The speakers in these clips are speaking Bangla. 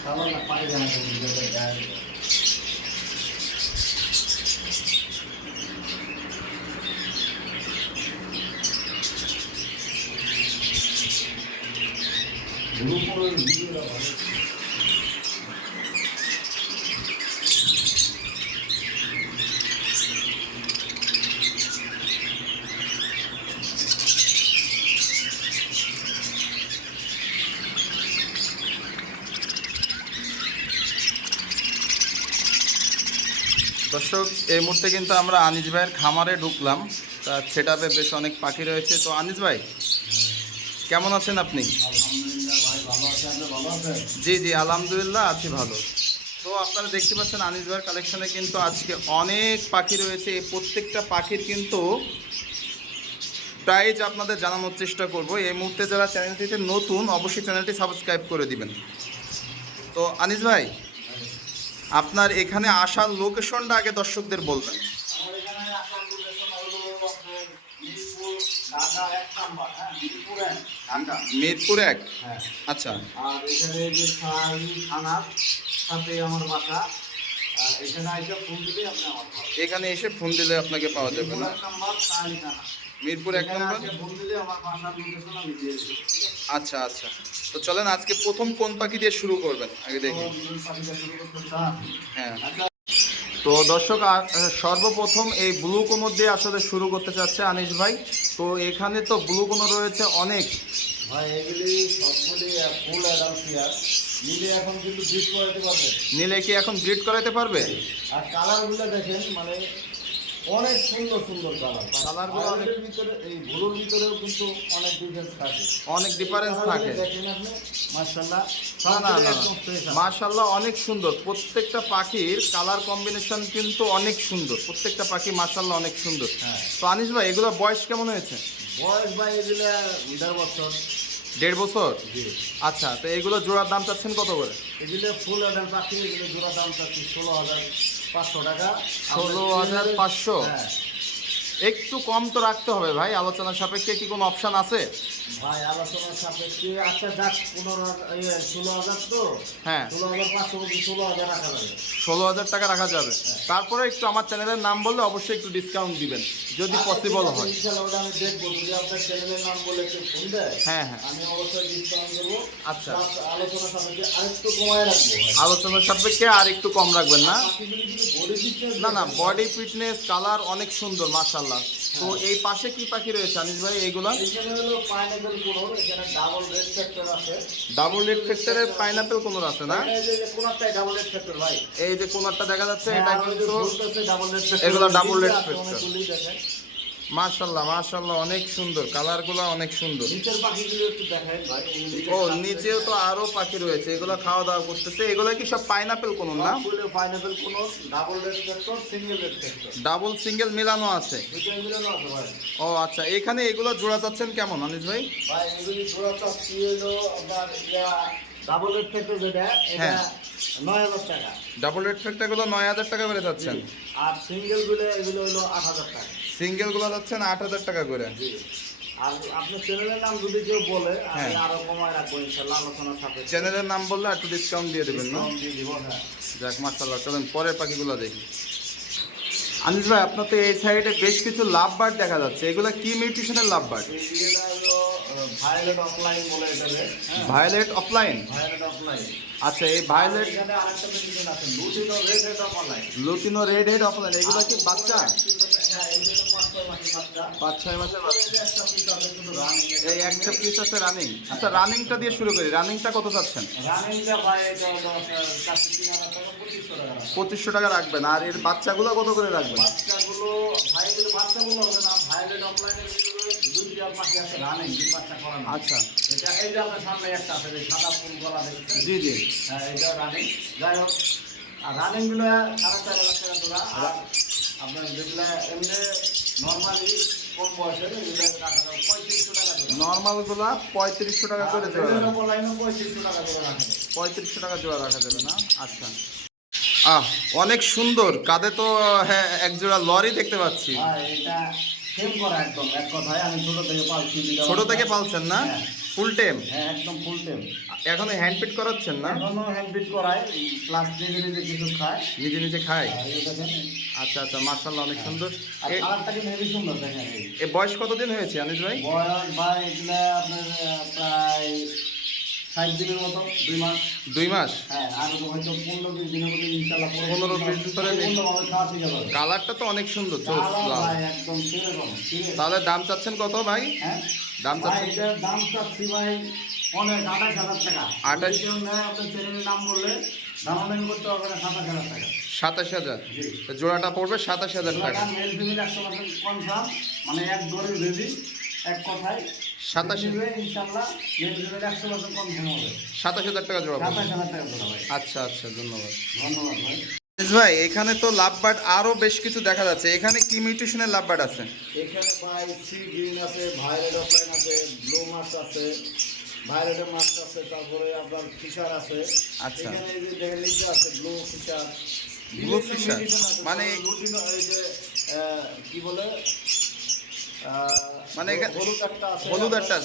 ખાવાના પાણી જણા ગુરુકુળ দর্শক, এই মুহূর্তে কিন্তু আমরা আনিস ভাইয়ের খামারে ঢুকলাম। তা সেটাপে বেশ অনেক পাখি রয়েছে। তো আনিস ভাই, কেমন আছেন আপনি? জি জি, আলহামদুলিল্লাহ, আছি ভালো। তো আপনারা দেখতে পাচ্ছেন আনিস ভাইয়ের কালেকশনে কিন্তু আজকে অনেক পাখি রয়েছে। এই প্রত্যেকটা পাখির কিন্তু প্রাইজ আপনাদের জানানোর চেষ্টা করব। এই মুহূর্তে যারা চ্যানেলটিতে নতুন, অবশ্যই চ্যানেলটি সাবস্ক্রাইব করে দিবেন। তো আনিস ভাই আপনার এখানে আসার লোকেশনটা আগে দর্শকদের বলবেন। মিরপুর এক হ্যাঁ মিরপুর এক। হ্যাঁ। আচ্ছা। আর এখানে যে থানার সাথে আমার বাসা এখানে এসে ফোন দিলেই আপনি আমার এখানে এসে ফোন দিলে আপনাকে পাওয়া যাবে না। মিরপুর এক নম্বর? আচ্ছা আচ্ছা। তো চলেন আজকে প্রথম কোন পাখি দিয়ে শুরু করবেন? আগে দেখি? হ্যাঁ। আচ্ছা। তো দর্শক সর্বপ্রথম এই ব্লু কোনোর দিয়ে আসলে শুরু করতে চাচ্ছে আনিস ভাই। তো এখানে তো ব্লু কোনো রয়েছে অনেক। ভাই এগুলি সবগুলি ফুল অ্যাডাল্ট পেয়ার মিলে এখন কিন্তু ব্রিড করাতে পারবেন নিলে কি এখন ব্রিড করাতে পারবে? আর কালারগুলো দেখেন মানে অনেক সুন্দর সুন্দর কালার কালারগুলো অনেক- ভিতরে এই ভুলোর ভিতরেও কিন্তু অনেক ডিফারেন্স থাকে। অনেক ডিফারেন্স থাকে। দেখেন আপনি মাশাআল্লাহ না না না অনেক সুন্দর। প্রত্যেকটা পাখির কালার কম্বিনেশন কিন্তু অনেক সুন্দর। প্রত্যেকটা পাখি মার্শাল্লাহ অনেক সুন্দর। হ্যাঁ। তো আনিস ভাই এগুলো বয়স কেমন হয়েছে? বয়স ভাই এগুলো দেড় বছর। দেড় বছর? আচ্ছা তো এগুলো জোড়ার দাম চাচ্ছেন কত করে? এগুলো ফুল অ্যাডাল পাখি এগুলো জোড়া দাম চাচ্ছি ষোলো হাজার। পাঁচশো টাকা। ষোলো হাজার পাঁচশো? হ্যাঁ। একটু কম তো রাখতে হবে ভাই আলোচনা সাপেক্ষে কি কোনো অপশন আছে? ভাই আলোচনার সাপেক্ষে আচ্ছা যাক পনেরো ষোলো হাজার তো। হ্যাঁ। ষোলো হাজার পাঁচশো ষোলো হাজার রাখা যাবে। ষোলো হাজার টাকা রাখা যাবে। তারপরে একটু আমার চ্যানেলের নাম বললে অবশ্যই একটু ডিসকাউন্ট দিবেন যদি পসিবল আচ্ছা, হয়। আমি দেখব যদি আপনার চ্যানেলের নাম বলে একটু ফোন দেয় হ্যাঁ হ্যাঁ। আমি অবশ্যই ডিসকাউন্ট দেবো। আচ্ছা। আলোচনা সাপেক্ষে আরেকটু কমায় রাখব সাপেক্ষে আর একটু কম রাখবেন না? না না বডি ফিটনেস কালার অনেক সুন্দর মাশাল্লাহ তো এই পাশে কি পাখি রয়েছে আনিস ভাই এইগুলা? এখানে হলো পাইনাপেল কোনোর এখানে ডাবল রেড ফ্যাক্টর আছে। ডাবল রেড ফ্যাক্টরের পাইনাপেল কোনো আছে না? এই যে কোনারটাই ডাবল রেড ফ্যাক্টর ভাই। এই যে কোনারটা দেখা যাচ্ছে এটা হ্যাঁ, যে কিন্তু red এগুলো ডাবল রেড নিচে মাশাল্লাহ মাশাল্লাহ অনেক সুন্দর। কালারগুলো অনেক সুন্দর। নিচের পাখিগুলো একটু দেখাই ভাই ও নিচেও তো আরও পাখি রয়েছে এগুলো খাওয়া দাওয়া করতেছে। এগুলো কি সব পাইনাপেল কোনো না? Pineapple conure double red factor single red factor double single মিলানো আছে। মিলানো আছে ভাই। ও আচ্ছা এখানে এগুলো জোড়া চাচ্ছেন কেমন আনিস ভাই? ভাই এগুলি জোড়া চাচ্ছি হলো আপনার ডাবল রেড ফ্যাক্টর যেটা এটা হ্যাঁ। নয় হাজার টাকা। ডাবল রেড ফ্যাক্টরগুলো নয় হাজার টাকা করে যাচ্ছেন আর সিঙ্গেলগুলো এগুলো হলো আট হাজার টাকা। সিঙ্গেলগুলো যাচ্ছেন আট হাজার টাকা করে। আর আপনার চ্যানেলের নাম যদি কেউ বলে আমি। আরও কমায় রাখব ইনশাল্লাহ আলোচনা সাপেক্ষে। চ্যানেলের নাম বললে একটু ডিসকাউন্ট দিয়ে দেবেন না? হ্যাঁ। যাক মাসাল্লাহ চলেন পরের পাখিগুলো দেখি। আনিস ভাই আপনার তো এই সাইডে বেশ কিছু লাভ বার্ড দেখা যাচ্ছে। এগুলো কি মিউটেশনের লাভ বার্ড ভায়োলেট অফলাইন বলে এটাকে। ভায়োলেট অফলাইন ভায়োলেট অফলাইন আচ্ছা এই ভায়োলেট এখানে আরেকটা মেডিসিন আছে lutino red red opaline lutino red head opaline এগুলো কি বাচ্চা? হ্যাঁ এগুলো পাঁচ, ছয় মাসের বাচ্চা। এই একটা পিস আছে রানিং আচ্ছা রানিংটা দিয়ে শুরু করি। রানিংটা কত চাচ্ছেন? পঁচিশশো টাকা রাখবেন। আর এর বাচ্চাগুলো কত করে রাখবেন? আচ্ছা। জি জি। যাই হোক আর রানিংগুলো সাড়ে চার হাজার টাকা আপনার যেগুলো এমনি নর্মালগুলো পঁয়ত্রিশশো টাকা করে জোড়া। পঁয়ত্রিশশো টাকা জোড়া রাখা যাবে। পঁয়ত্রিশশো টাকা জোড়া রাখা যাবে না? আচ্ছা। আহ অনেক সুন্দর। কাঁধে তো হ্যাঁ এক জোড়া লরি দেখতে পাচ্ছি। ছোট থেকে। পালছেন না? হ্যাঁ। ফুল টেম হ্যাঁ একদম ফুল টেম এখন হ্যান্ড ফিট করাচ্ছেন না? এখনও হ্যান্ড ফিট করায় প্লাস নিজে নিজে কিছু খায়। নিজে নিজে খায়? আর আচ্ছা আচ্ছা মার্শাল্লাহ অনেক সুন্দর। আর কালারটা কিন্তু হেভি সুন্দর দেখেন। এই এ বয়স কতদিন হয়েছে আনিস ভাই? বয়স ভাই এগুলা আপনার প্রায় ষাট দিনের মতো দুই মাস। দুই মাস? হ্যাঁ আর হয়তো পনেরো বিশ দিনের মধ্যে ইনশাল্লাহ পনেরো বিশ দিন পরে কালারটা তো অনেক সুন্দর একদম সেরকম তাহলে দাম চাচ্ছেন কত ভাই? হ্যাঁ? দাম চাচ্ছেন দাম চাচ্ছি ভাই অনেক আঠাশ হাজার টাকা। আঠাশ- যদি আপনার চ্যানেলের নাম বললে দামাদামি করতে না সাতাশ হাজার টাকা। সাতাশ হাজার? জোড়াটা পড়বে সাতাশ হাজার টাকা টাকা। মেল ফিমেল একশো পার্সেন্ট কনফার্ম মানে এক এক কথায় সাতাশ। হবে। সাতাশ হাজার টাকা জোড়া আচ্ছা আচ্ছা ধন্যবাদ। ধন্যবাদ ভাই। ভাই এখানে তো লাভবার্ড আরও বেশ কিছু দেখা যাচ্ছে। এখানে কি মিউটেশনের লাভবার্ড আছে? এখানে ভাই সি গ্রিন আছে ভায়োলেট অফলাইন আছে ব্লু মাছ আছে ভায়োলেটের মাছ আছে তারপরে আপনার ফিশার আছে। আচ্ছা। এখানে এই যে দেখেন নিচে আছে ব্লু ফিশার। Blue fisher? মানে- কি বলে? মানে হলুদ একটা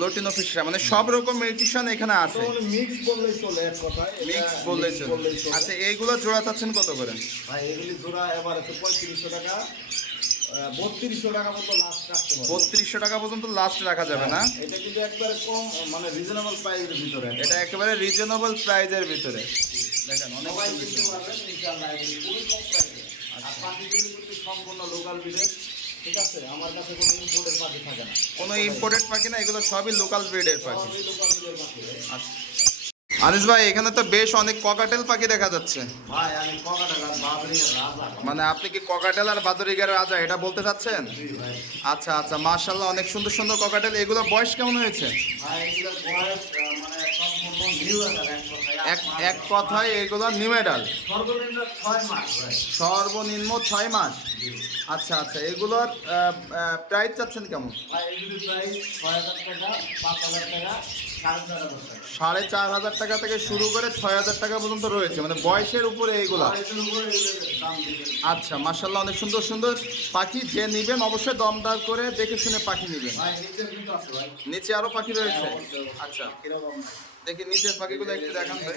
লুটিনো ফিশরা মানে সব রকম মিউটেশন এখানে আছে। মিক্স বললেই চলে এক কথায়। এটা মিক্স বললেই চলে। আচ্ছা এইগুলো জোড়া চাচ্ছেন কত করে? ভাই এগুলি জোড়া এবার আছে পঁয়ত্রিশশো টাকা। বত্রিশশো টাকা লাস্ট রাখতে বত্রিশশো টাকা পর্যন্ত লাস্ট রাখা যাবে না? এটা কিন্তু একবারে কম মানে রিজনেবল প্রাইসের ভিতরে। এটা একেবারে রিজনেবল প্রাইজের ভিতরে। দেখেন অনেক সবাই পারবেন ইনশাআল্লাহ খুবই কম প্রাইসে আর পাখিগুলি কিন্তু সম্পূর্ণ লোকাল বিডের ঠিক আছে আমার কাছে কোনো পাখি থাকে না। কোনো ইম্পোর্টেড পাখি না এগুলো সবই লোকাল ব্রিডের পাখি। লোকাল আচ্ছা। আনিস ভাই এখানে তো বেশ অনেক ককাটেল পাখি দেখা যাচ্ছে। মানে আপনি কি ককাটেল আর বাদরিগার রাজা এটা বলতে চাচ্ছেন? আচ্ছা আচ্ছা মার্শাল্লাহ অনেক সুন্দর সুন্দর ককাটেল এগুলো বয়স কেমন হয়েছে? এক এক কথায় এগুলো নিউ মেডাল সর্বনিম্ন ছয় মাস আচ্ছা আচ্ছা এগুলোর প্রাইস চাচ্ছেন কেমন? সাড়ে চার হাজার টাকা। থেকে শুরু করে ছয় হাজার টাকা পর্যন্ত রয়েছে মানে বয়সের উপরে এইগুলা আচ্ছা মার্শাল্লাহ অনেক সুন্দর সুন্দর পাখি যে নিবেন অবশ্যই দমদার করে দেখে শুনে পাখি নেবেন। নিচে আরও পাখি রয়েছে? হ্যাঁ। আচ্ছা। কীরকম? দেখি নিচের পাখিগুলো একটু দেখান ভাই।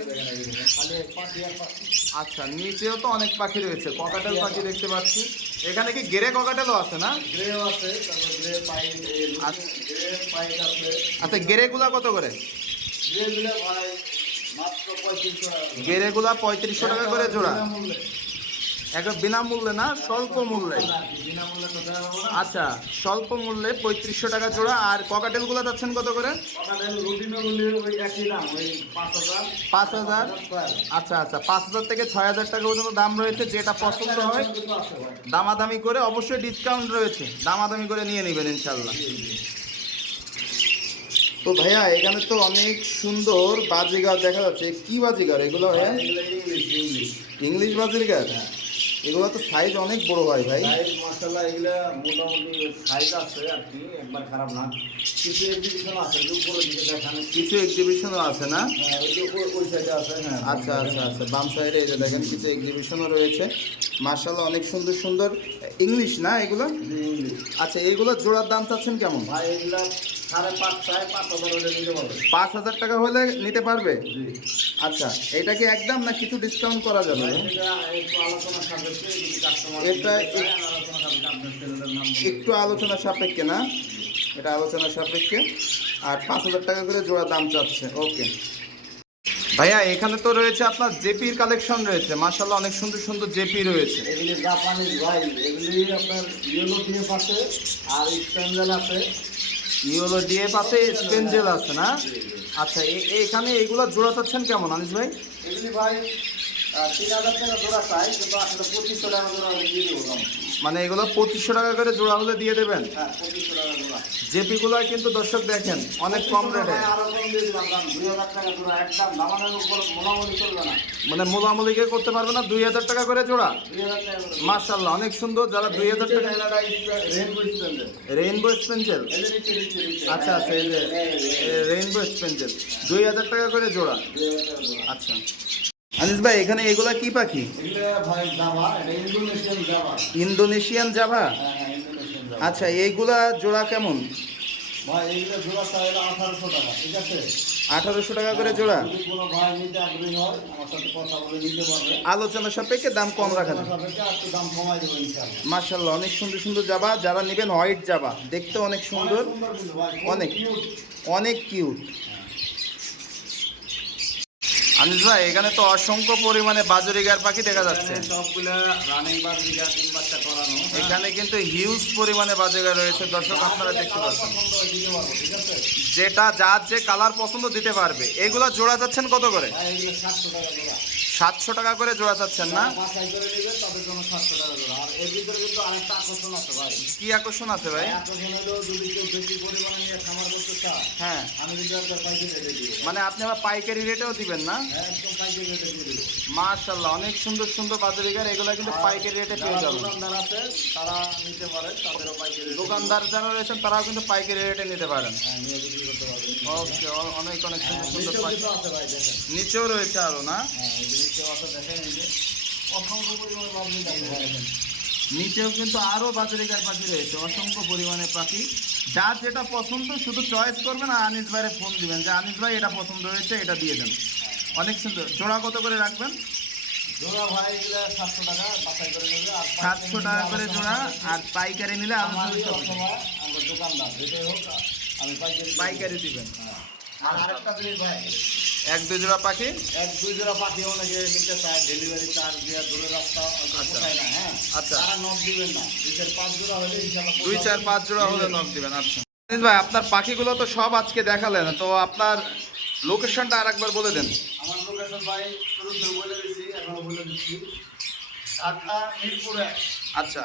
আচ্ছা নিচেও তো অনেক পাখি রয়েছে ককাটাল পাখি দেখতে পাচ্ছি। এখানে কি গেরে ককাটেলও আছে না? গ্রেও আছে তারপর গ্রে পাইট আচ্ছা। গ্রে পাইট আছে। আচ্ছা গেরেগুলা কত করে? গ্রে গুলো ভাই মাত্র পঁয়ত্রিশশো টাকা। করে। গেরেগুলা পঁয়ত্রিশশো টাকা করে জোড়া। একদম বিনামূল্যে না স্বল্প মূল্যে। আচ্ছা স্বল্প মূল্যে পঁয়ত্রিশশো টাকা জোড়া আর ককাটেলগুলো যাচ্ছেন কত করে? পাঁচ হাজার। আচ্ছা আচ্ছা পাঁচ হাজার থেকে ছয় হাজার টাকা পর্যন্ত দাম রয়েছে যেটা পছন্দ হয়। দামাদামি করে অবশ্যই ডিসকাউন্ট রয়েছে। দামাদামি করে নিয়ে নেবেন ইনশাল্লাহ তো ভাইয়া এখানে তো অনেক সুন্দর বাজিগার দেখা যাচ্ছে। কি বাজিগার এগুলো ভাইয়া? ইংলিশ বাজিগার? এগুলো তো সাইজ অনেক বড় হয় ভাই। সাইজ মাসাল্লাহ এগুলা মোটামুটি সাইজ আছে আর কি একবার খারাপ না। কিছু এক্সিবিশন আছে উপরের দিকে দেখানো। কিছু এক্সিবিশনও আছে না? হ্যাঁ ওই সাইডে আছে হ্যাঁ আচ্ছা আচ্ছা আচ্ছা বাম সাইডে এই যে দেখেন কিছু এক্সিবিশনও রয়েছে। মার্শাল্লাহ অনেক সুন্দর সুন্দর। ইংলিশ না এগুলো? আচ্ছা এইগুলো জোড়ার দাম চাচ্ছেন কেমন? ভাই এগুলা পাঁচ হাজার টাকা হলে নিতে পারবে? আচ্ছা এটা কি একদম না কিছু ডিসকাউন্ট করা যাবে? এটা একটু আলোচনা সাপেক্ষে না? এটা আলোচনা সাপেক্ষে। আর পাঁচ হাজার টাকা করে জোড়া দাম চাচ্ছে ওকে। ভাইয়া এখানে তো রয়েছে আপনার জেপির কালেকশন রয়েছে। মার্শাল্লাহ অনেক সুন্দর সুন্দর জেপি রয়েছে। এগুলি জাপানিজ ভাই এগুলি আপনার ইয়েলো দিয়ে পাশে আর স্প্যান্ডেল আছে। ইউলো ডিএফ পাশে স্পেনজেল আছে না? আচ্ছা এখানে এইগুলো জোড়া চাচ্ছেন কেমন, আনিস ভাই? এগুলি ভাই তিন হাজার টাকা জোড়া চাই, কিন্তু আসলে পঁচিশশো টাকা জোড়া দিয়ে দেবো মানে এগুলো পঁচিশশো টাকা করে জোড়া হলে দিয়ে দেবেন। হ্যাঁ জোড়া। জেপিগুলো কিন্তু দর্শক দেখেন অনেক কম রেটে। মানে মোলামুলিকে করতে পারবে না দুই হাজার টাকা করে জোড়া। মার্শাল্লাহ অনেক সুন্দর যারা দুই হাজার টাকা রেইনবো স্পেঞ্জেল নিচে আচ্ছা আচ্ছা এই যে রেইনবো স্পেঞ্জেল দুই হাজার টাকা করে জোড়া। আচ্ছা। আনিস ভাই এখানে এগুলা কি পাখি? ইন্দোনেশিয়ান জাভা হ্যাঁ হ্যাঁ আচ্ছা এইগুলা জোড়া কেমন? আঠারোশো টাকা করে জোড়া? আলোচনা সাপেক্ষে দাম কম রাখা মার্শাল্লাহ অনেক সুন্দর সুন্দর জাবা যারা নেবেন হোয়াইট জাবা দেখতে অনেক সুন্দর। অনেক। অনেক। কিউট আনিস ভাই এখানে তো অসংখ্য পরিমাণে বাজরিগার পাখি দেখা যাচ্ছে। এখানে কিন্তু হিউজ পরিমাণে বাজরিগার রয়েছে। দর্শক আপনারা দেখতে পাচ্ছেন। যেটা যার যে কালার পছন্দ দিতে পারবে। এগুলা জোড়া যাচ্ছেন কত করে? সাতশো টাকা করে জোড়া চাচ্ছেন না? কি আকর্ষণ আছে ভাই? হ্যাঁ। মানে আপনি আবার পাইকারি রেটেও দিবেন না? হ্যাঁ মার্শাল্লাহ অনেক সুন্দর সুন্দর বাজারিগার এগুলো কিন্তু পাইকারি রেটে পেয়ে যাবেন। দোকানদার তারা নিতে পারে তাদেরও পাইকারি দোকানদার যারা রয়েছেন তারাও কিন্তু পাইকারি রেটে নিতে পারেন। হ্যাঁ ওকে অনেক অনেক সুন্দর সুন্দর ভাই দেখেন। নিচেও রয়েছে আরও না? যে দেখেন এই যে অসংখ্য পরিমাণে দেখেন নিচেও কিন্তু আরও বাজারিকার পাখি রয়েছে অসংখ্য পরিমাণে পাখি। যার যেটা পছন্দ শুধু চয়েস করবেন আর আনিস ভাইয়ের ফোন দিবেন যে আনিস ভাই এটা পছন্দ হয়েছে এটা দিয়ে দেন। অনেক সুন্দর। জোড়া কত করে রাখবেন? জোড়া ভাই সাতশো টাকা করে সাতশো টাকা করে জোড়া আর পাইকারি নিলে আমরা দোকানদার যেটাই হোক আমি পাইকারি পাইকারি দিবেন। হ্যাঁ। আর আরেকটা জিনিস ভাই এক দুই জোড়া পাখি? এক দুই জোড়া পাখি অনেকে নিতে চায় ডেলিভারি চার্জ দিয়ে দূরে রাস্তা আচ্ছা। না হ্যাঁ? আচ্ছা। তারা নক দিবেন না। দুই চার পাঁচ জোড়া হলে ইনশাল্লাহ দুই চার পাঁচ জোড়া হলে নক দিবেন আচ্ছা। ভাই আপনার পাখিগুলো তো সব আজকে দেখালেন তো আপনার লোকেশনটা আরেকবার বলে দেন। আমার লোকেশন ভাই শুরু বলে দিচ্ছি এখনও বলে দিচ্ছি। ঢাকা মিরপুরে আচ্ছা।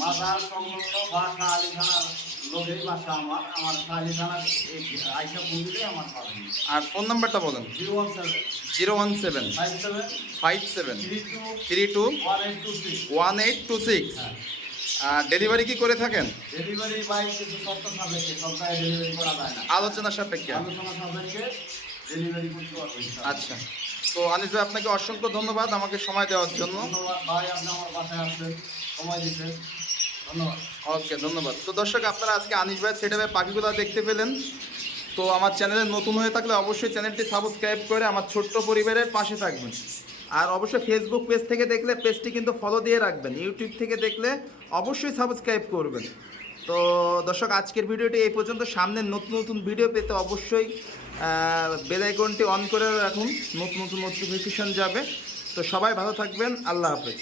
মাথার সংলগ্ন ভাষা আলী থানার লোকেই বাসা আমার আমার আলী থানার আইসা ফোন দিলে আমার পাবেন আর ফোন নাম্বারটা বলেন। Zero one seven. Zero one seven five seven five seven, three two one eight two six one eight two six. আর ডেলিভারি কি করে থাকেন? ডেলিভারি বাই কিছু শর্ত সাপেক্ষে সপ্তাহে ডেলিভারি করা যায় না আলোচনা সাপেক্ষে। আলোচনা সাপেক্ষে ডেলিভারি করতে পারব আচ্ছা। তো আনিস ভাই, আপনাকে অসংখ্য ধন্যবাদ আমাকে সময় দেওয়ার জন্য। ধন্যবাদ, ভাই, আপনি আমার বাসায় আসছেন সময় দিচ্ছেন ধন্যবাদ। ওকে, ধন্যবাদ। তো দর্শক, আপনারা আজকে আনিস ভাই সেটা পাখিগুলো দেখতে পেলেন। তো আমার চ্যানেলে নতুন হয়ে থাকলে অবশ্যই চ্যানেলটি সাবস্ক্রাইব করে আমার ছোট্ট পরিবারের পাশে থাকবেন। আর অবশ্যই ফেসবুক পেজ থেকে দেখলে পেজটি কিন্তু ফলো দিয়ে রাখবেন। ইউটিউব থেকে দেখলে অবশ্যই সাবস্ক্রাইব করবেন। তো দর্শক, আজকের ভিডিওটি এই পর্যন্ত। সামনে নতুন নতুন ভিডিও পেতে অবশ্যই বেল আইকনটি অন করে রাখুন। নতুন নতুন নোটিফিকেশন যাবে। তো সবাই ভালো থাকবেন। আল্লাহ হাফেজ।